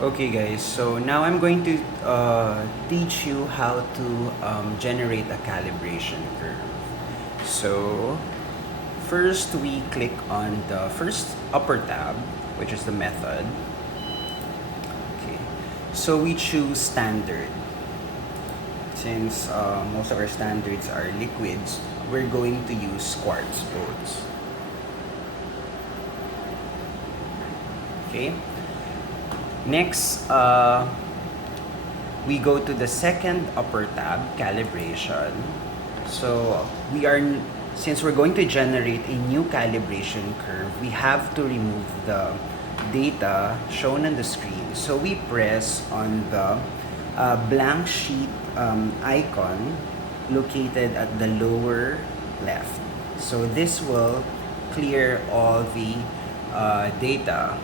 Okay guys, so now I'm going to teach you how to generate a calibration curve. So first we click on the first upper tab, which is the method. Okay, so we choose standard. Since most of our standards are liquids, we're going to use quartz boats. Okay. Next, we go to the second upper tab, calibration. So since we're going to generate a new calibration curve, we have to remove the data shown on the screen. So we press on the blank sheet icon located at the lower left. So this will clear all the data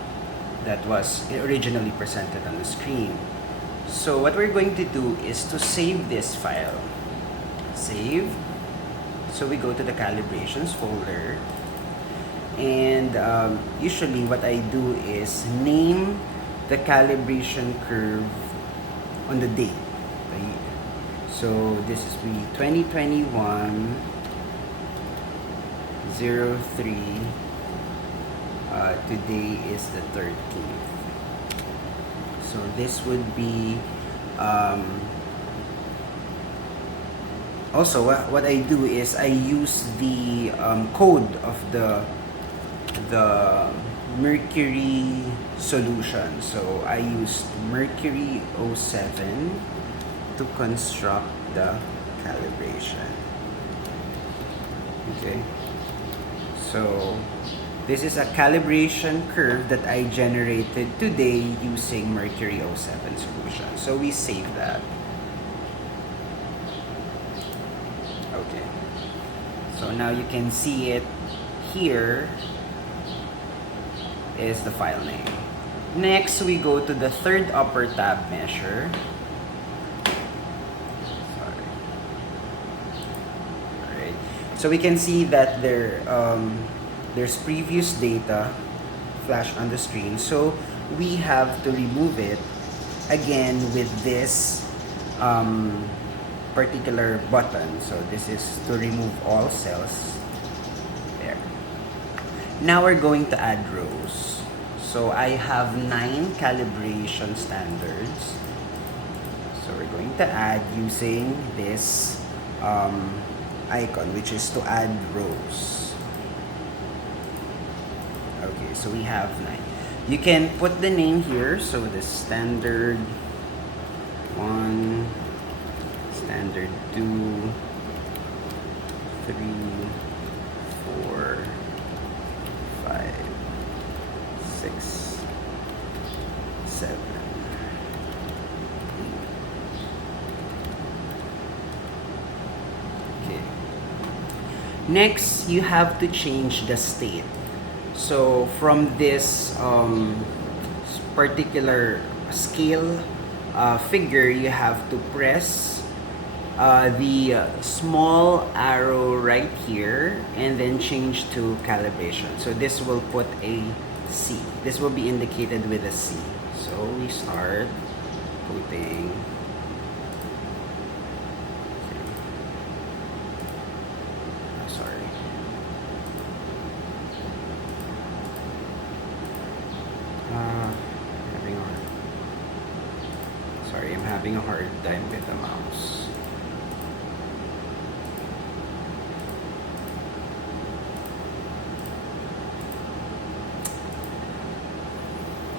that was originally presented on the screen. So what we're going to do is to save this file. Save. So we go to the calibrations folder, and usually what I do is name the calibration curve on the date. Okay? So this is 2021 03. Today is the 13th. So this would be also what I do is I use the code of the mercury solution. So I use mercury 07 to construct the calibration. Okay, so this is a calibration curve that I generated today using mercury 07 solution. So we save that. Okay. So now you can see it here is the file name. Next, we go to the third upper tab measure. Sorry. Alright. So we can see that there's previous data flashed on the screen, so we have to remove it again with this particular button. So this is to remove all cells. There. Now we're going to add rows. So I have 9 calibration standards. So we're going to add using this icon, which is to add rows. Okay, so we have 9. You can put the name here. So the standard 1, standard 2, 3, 4, 5, 6, 7. Okay. Next, you have to change the state. So from this particular scale figure, you have to press the small arrow right here and then change to calibration. So this will put a C. This will be indicated with a C. So we start putting I'm having a hard time with the mouse.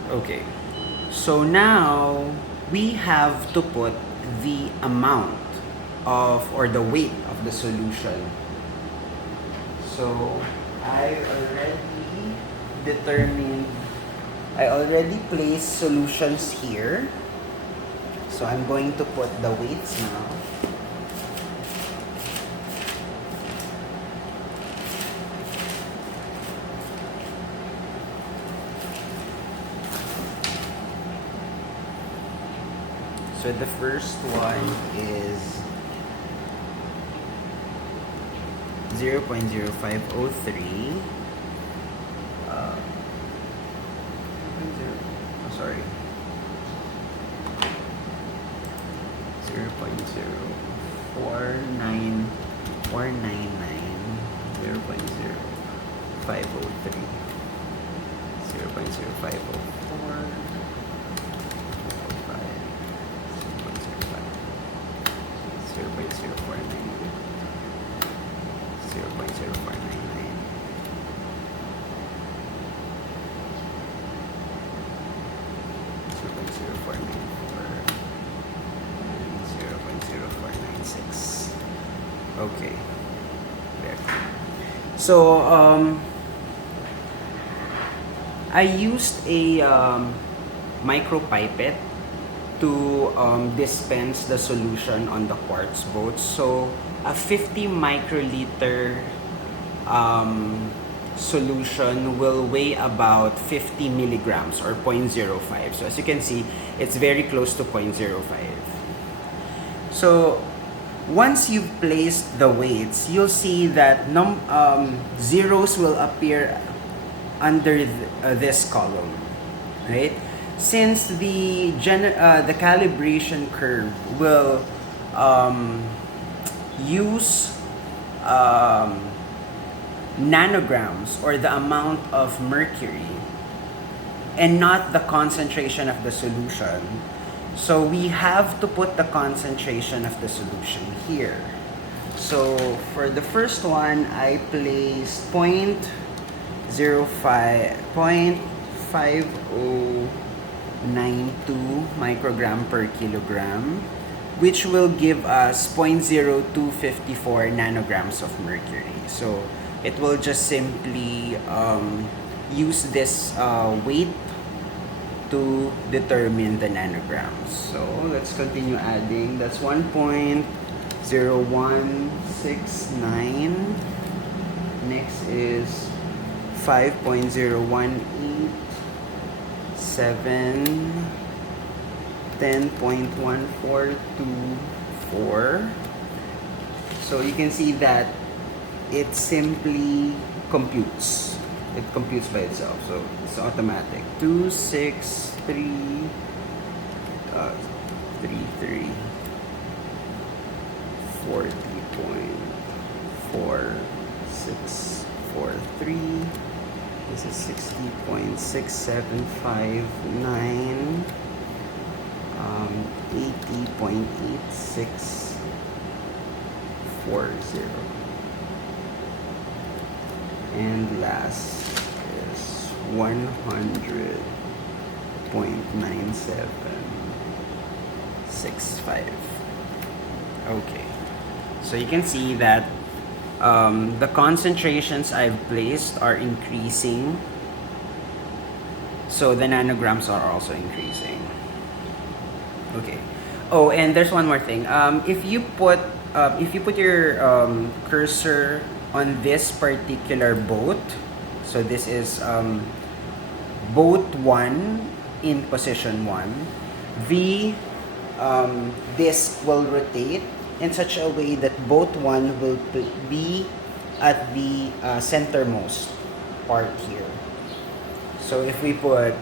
Okay, so now we have to put the amount of, or the weight of the solution. So I already placed solutions here. So I'm going to put the weights now. So the first one is 0.0503. Sorry. 0.049499 0.0503 0.0504 0.0496. Okay. There. So I used a micropipette to dispense the solution on the quartz boat. So a 50 microliter solution will weigh about 50 milligrams or 0.05. So as you can see, it's very close to 0.05. So once you've placed the weights, you'll see that zeros will appear under this column, right? Since the calibration curve will use nanograms or the amount of mercury and not the concentration of the solution, so we have to put the concentration of the solution here. So for the first one, I placed 0.5092 microgram per kilogram, which will give us 0.0254 nanograms of mercury. So it will just simply use this weight to determine the nanograms. So let's continue adding. That's 1.0169. Next is 5.018, 10.1424. So you can see that it simply computes. It computes by itself, so it's automatic. 263.33 40.4643. This is 60.6759. 80.8640. And last is 100.9765. Okay, so you can see that the concentrations I've placed are increasing, so the nanograms are also increasing. Okay. Oh, and there's one more thing. If you put your cursor on this particular boat, so this is boat 1 in position 1, the disc will rotate in such a way that boat 1 will be at the centermost part here. So if we put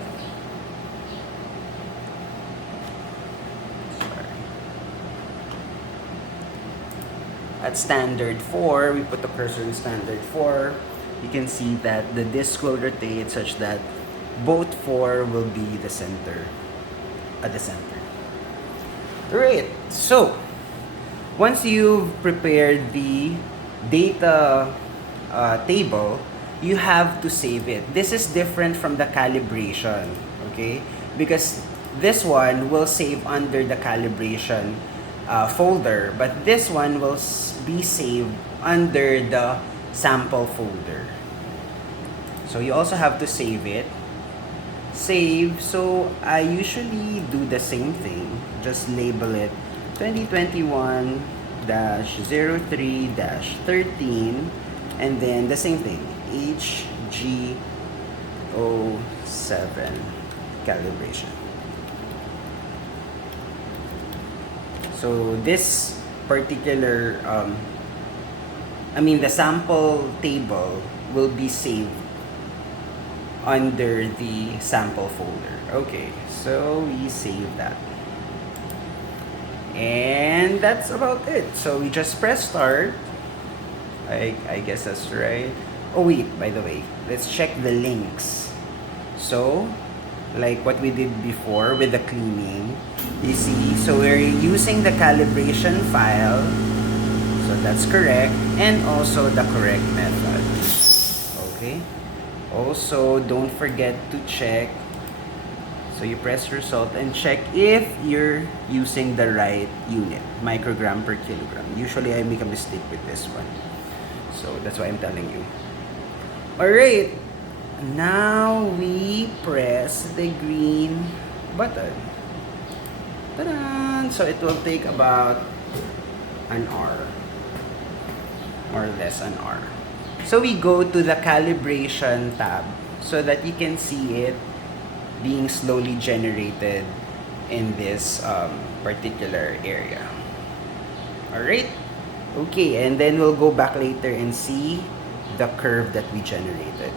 at standard 4, we put the cursor in standard 4, you can see that the disc will rotate such that boat 4 will be the center, at the center. Great. So once you've prepared the data table, you have to save it. This is different from the calibration, okay? Because this one will save under the calibration folder, but this one will be saved under the sample folder. So you also have to save it. Save, so I usually do the same thing, just label it 2021-03-13, and then the same thing, HG07 calibration. So this particular, the sample table will be saved under the sample folder. Okay, so we save that. And that's about it. So we just press start. I guess that's right. Oh wait, by the way, let's check the links. So, like what we did before with the cleaning, you see, so we're using the calibration file, so that's correct, and also the correct method. Okay. Also, don't forget to check. So you press result and check if you're using the right unit, microgram per kilogram. Usually I make a mistake with this one. So that's why I'm telling you. Alright, now we press the green button. Ta-da! So it will take about an hour, more or less an hour. So we go to the calibration tab so that you can see it being slowly generated in this particular area. Alright? Okay, and then we'll go back later and see the curve that we generated.